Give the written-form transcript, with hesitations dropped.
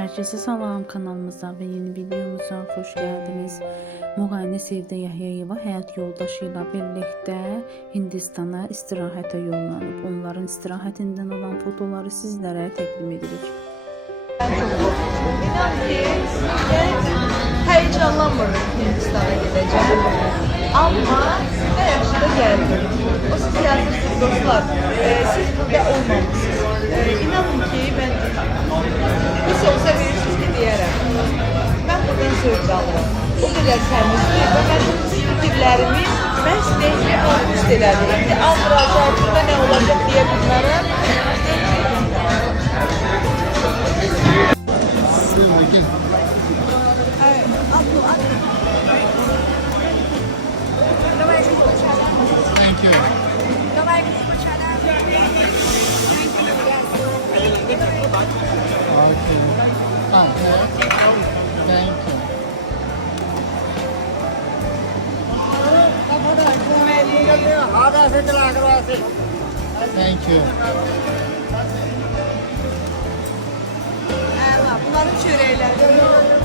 Herkese salam, kanalımıza ve yeni videomuza hoş geldiniz. Müğənni Sevdə Yahyayeva həyat yoldaşıyla birlikte Hindistan'a istirahətə yollanıb. Onların istirahətindən olan fotoları sizlere təqdim edirik. İnan ki, heyecanlanmıyorum Hindistan'a gideceğim. Ama ne yaşta geldim. O siz yazmışsınız dostlar. Siz burada olmamışsınız. İnanın ki ben nasıl olsa verirsiniz ki diyerek. Ben buradan söz alırım. O kadar temizdir ve ben fikirlerimi ben sürekli almış elədim. Aldıracağımda ne olacak diye bilmərəm. Thank you. Okay. Thank you. Thank you. Bunların çörəkləri.